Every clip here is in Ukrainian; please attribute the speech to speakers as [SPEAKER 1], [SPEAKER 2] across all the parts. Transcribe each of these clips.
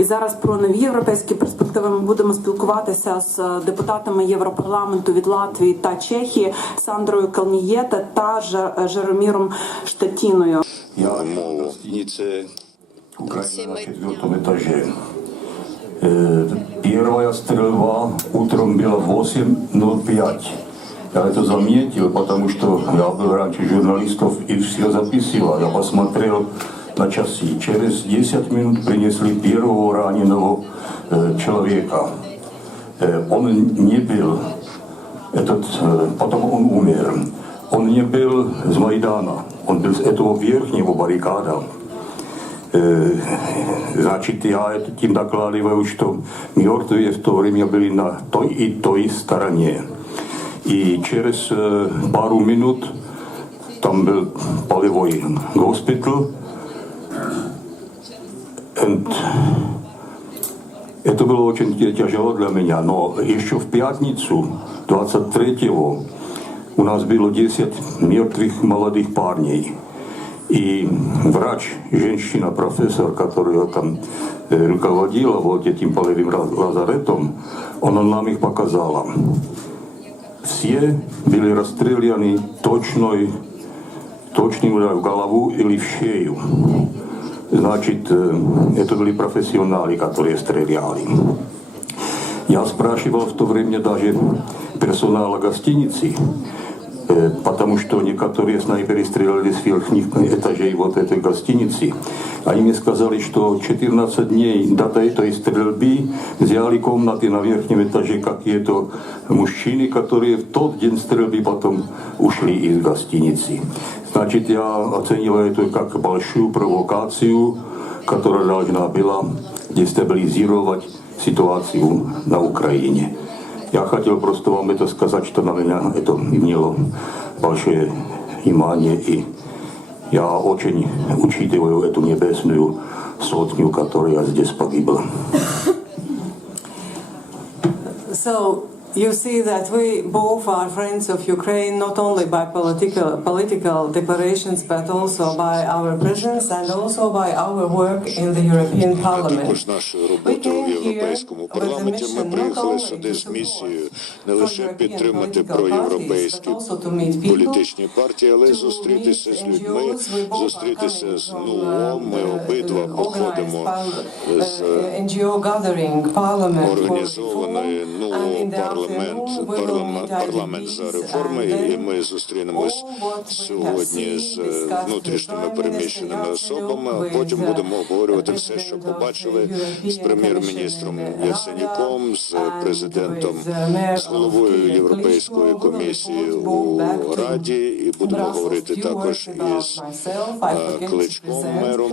[SPEAKER 1] І зараз про нові європейські перспективи ми будемо спілкуватися з е, депутатами Європарламенту від Латвії та Чехії Сандрою Калнієте та Же- Жероміром Штетіною.
[SPEAKER 2] Я
[SPEAKER 3] мову.
[SPEAKER 2] в гостинице Украина
[SPEAKER 4] Все
[SPEAKER 2] на
[SPEAKER 4] мы-
[SPEAKER 2] четвертом этаже. Э, Первая стрельба утром была в 8.05. Я это заметил, потому что я был раньше журналистов и все записывал. Я посмотрел на часы. Через 10 минут принесли первого раненого э, человека. Э, Он не был, этот, э, потом он умер. Он не был с Майдана, он был с этого верхнего баррикада. Э, Значит, я это тем докладываю, что мертвые в то время были на той и той стороне. И через э, пару минут там был полевой госпиталь. And это было очень тя- тяжело для меня, но еще в пятницу, 23-го, у нас было 10 мертвых молодых парней. И врач, женщина, профессор, которая там э, руководила вот этим полевым ра- лазаретом, она нам их показала. Все были расстреляны точной, точным ударом в голову или в шею. Значит, э, это были профессионалы, которые стреляли. Я спрашивал в то время даже персонала гостиницы, э, потому что некоторые снайперы стреляли с верхних этажей вот этой гостиницы. Они мне сказали, что 14 дней до этой стрельбы взяли комнаты на верхнем этаже какие-то мужчины, которые в тот день стрельбы потом ушли из гостиницы. Значит, я оцениваю это как большую провокацию, которая должна была дестабилизировать ситуацию на Украине. Я хотел просто вам это сказать, что на меня это имело большое внимание, и я очень учитываю эту небесную сотню, которая здесь погибла.
[SPEAKER 5] So you see that we both are friends of Ukraine, not only by political, political declarations, but also by our presence and also by our work in the European Parliament.
[SPEAKER 3] We Європейському парламенті ми приїхали сюди з місією не лише підтримати проєвропейські політичні партії, але й зустрітися з людьми, зустрітися з НУО. Ми обидва походимо з організованої НУО парламент, парламент, парламент за реформи, і ми зустрінемось сьогодні з е, внутрішніми переміщеними особами. А потім будемо обговорювати все, що побачили з прем'єр-міністром Яценюком, з президентом, з головою Європейської комісії у Раді, і будемо говорити також із е, Кличком мером.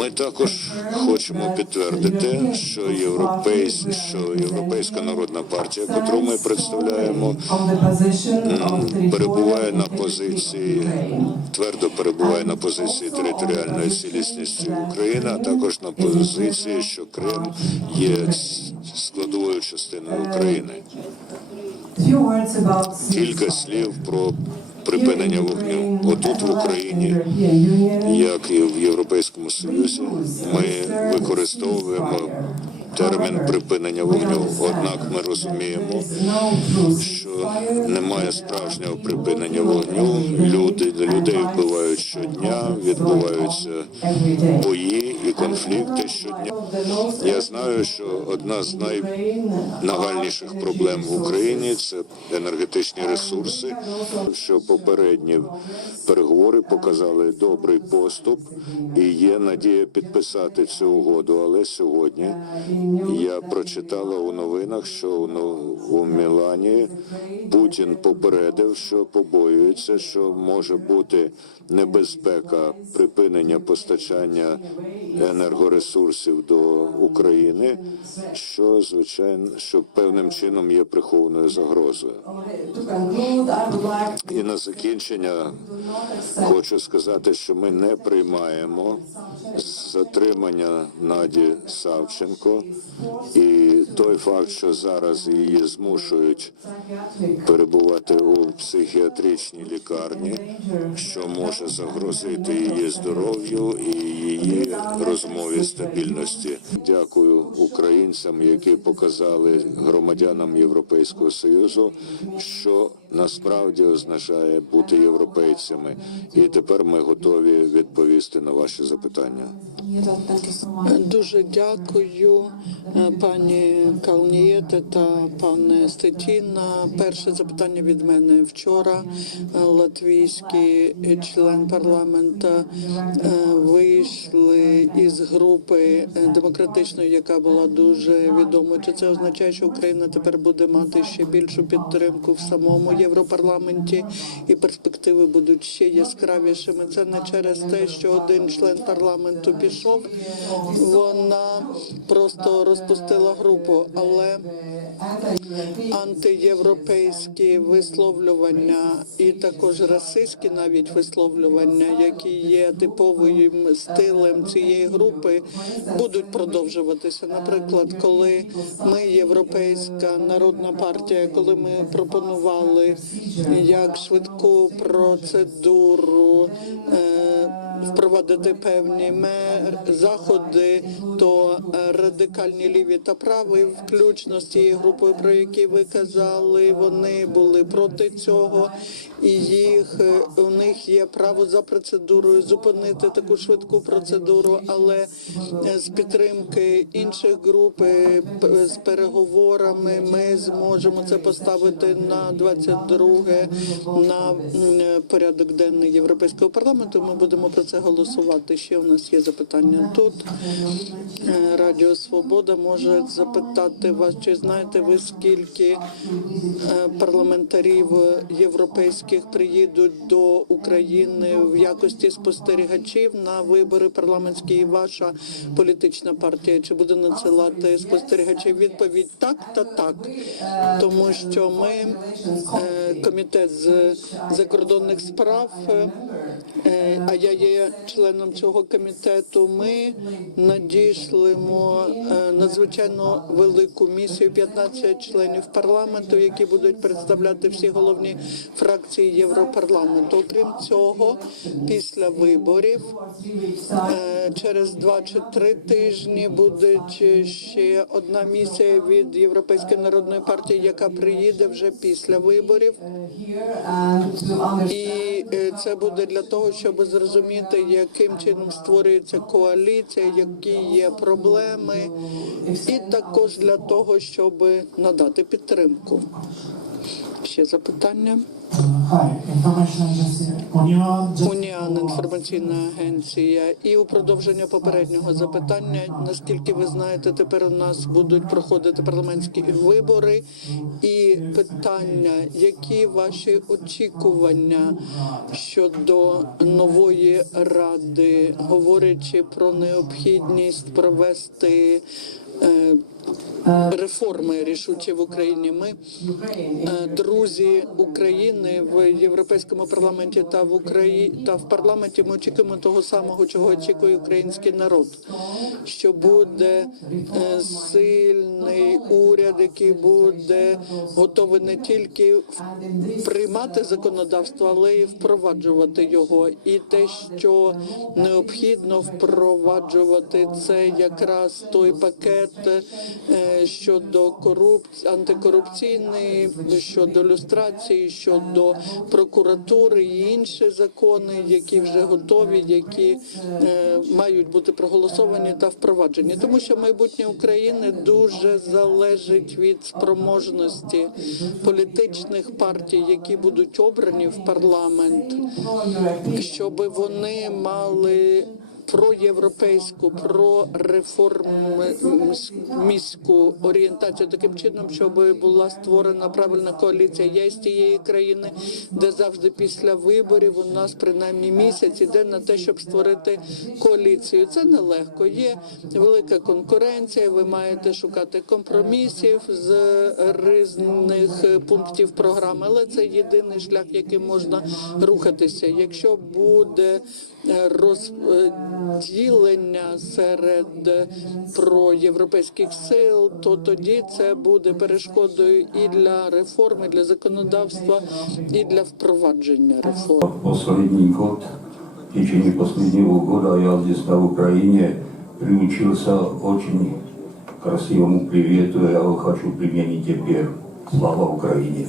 [SPEAKER 3] Ми також хочемо підтвердити, що європейсь, що європейська народна партія, яку ми представляємо, перебуває на позиції твердо перебуває на позиції територіальної цілісності України, а також на позиції, що Крим є складовою частиною України. Кілька слів про припинення вогню. Отут в Україні, як і в Європейському Союзі, ми використовуємо термін припинення вогню. Однак ми розуміємо, що немає справжнього припинення вогню. Люди людей вбивають щодня, відбуваються бої і конфлікти щодня. Я знаю, що одна з найнагальніших проблем в Україні це енергетичні ресурси. Що попередні переговори показали добрий поступ, і є надія підписати цю угоду. Але сьогодні я прочитала у новинах, що у, Мілані Путін попередив, що побоюється, що може бути небезпека припинення постачання енергоресурсів до України, що звичайно, що певним чином є прихованою загрозою. І на закінчення хочу сказати, що ми не приймаємо затримання Наді Савченко і той факт, що зараз її змушують перебувати у психіатричній лікарні, що може загрозити її здоров'ю і її розмові стабільності. Дякую українцям, які показали громадянам Європейського союзу, що насправді означає бути європейцями. І тепер ми готові відповісти на ваші запитання.
[SPEAKER 4] Дуже дякую е, пані Калнієте та пане Стетіна. Перше запитання від мене вчора. е, Латвійський член парламенту е, вийшли із групи е, демократичної, яка була дуже відомою. Чи це означає, що Україна тепер буде мати ще більшу підтримку в самому Європарламенті, і перспективи будуть ще яскравішими? Це не через те, що один член парламенту пішов. Вона просто розпустила групу, але антиєвропейські висловлювання і також расистські навіть висловлювання, які є типовим стилем цієї групи, будуть продовжуватися. Наприклад, коли ми, Європейська народна партія, коли ми пропонували як швидку процедуру. е, Впровадити певні заходи, то е, радикальні ліві та праві, включно з цією групою, про які ви казали, вони були проти цього, і їх е, у них є право за процедурою зупинити таку швидку процедуру, але е, з підтримки інших груп з переговорами ми зможемо це поставити на 22 на порядок денний європейського парламенту. Ми будемо про голосувати. Ще у нас є запитання тут. Е, Радіо Свобода може запитати вас, чи знаєте ви скільки е, парламентарів європейських приїдуть до України в якості спостерігачів на вибори парламентські? І ваша політична партія чи буде надсилати спостерігачів? Відповідь так та так, тому що ми е, комітет з закордонних справ. Е, А я є членом цього комітету. Ми надійшлимо е, надзвичайно велику місію 15 членів парламенту, які будуть представляти всі головні фракції Європарламенту. Окрім цього, після виборів е, через два чи три тижні буде ще одна місія від Європейської народної партії, яка приїде вже після виборів. І це буде для того, щоб зрозуміти, яким чином створюється коаліція, які є проблеми, і також для того, щоб надати підтримку. Ще запитання. Уніан інформаційна агенція. І у продовження попереднього запитання, наскільки ви знаєте, тепер у нас будуть проходити парламентські вибори. І питання, які ваші очікування щодо нової ради, говорячи про необхідність провести. Реформи рішучі в Україні. Ми е, друзі України в Європейському парламенті та в Україні та в парламенті. Ми очікуємо того самого, чого очікує український народ. Що буде е, сильний уряд, який буде готовий не тільки приймати законодавство, але й впроваджувати його. І те, що необхідно впроваджувати, це якраз той пакет е, щодо корупції, антикорупційний, щодо люстрації, щодо прокуратури і інші закони, які вже готові, які е, мають бути проголосовані та впроваджені. Тому що майбутнє України дуже залежить від спроможності політичних партій, які будуть обрані в парламент, щоб вони мали проєвропейську, прореформістську орієнтацію таким чином, щоб була створена правильна коаліція. Я з тієї країни, де завжди після виборів у нас принаймні місяць іде на те, щоб створити коаліцію. Це нелегко. Є велика конкуренція. Ви маєте шукати компромісів з різних пунктів програми, але це єдиний шлях, яким можна рухатися. Якщо буде е, розділення серед проєвропейських сил, то тоді це буде перешкодою і для реформи, для законодавства, і для впровадження реформ.
[SPEAKER 2] Poslední kód в течение последнего года я здесь на Украине приучился очень красивому привету. Я его хочу применить теперь. Слава Украине!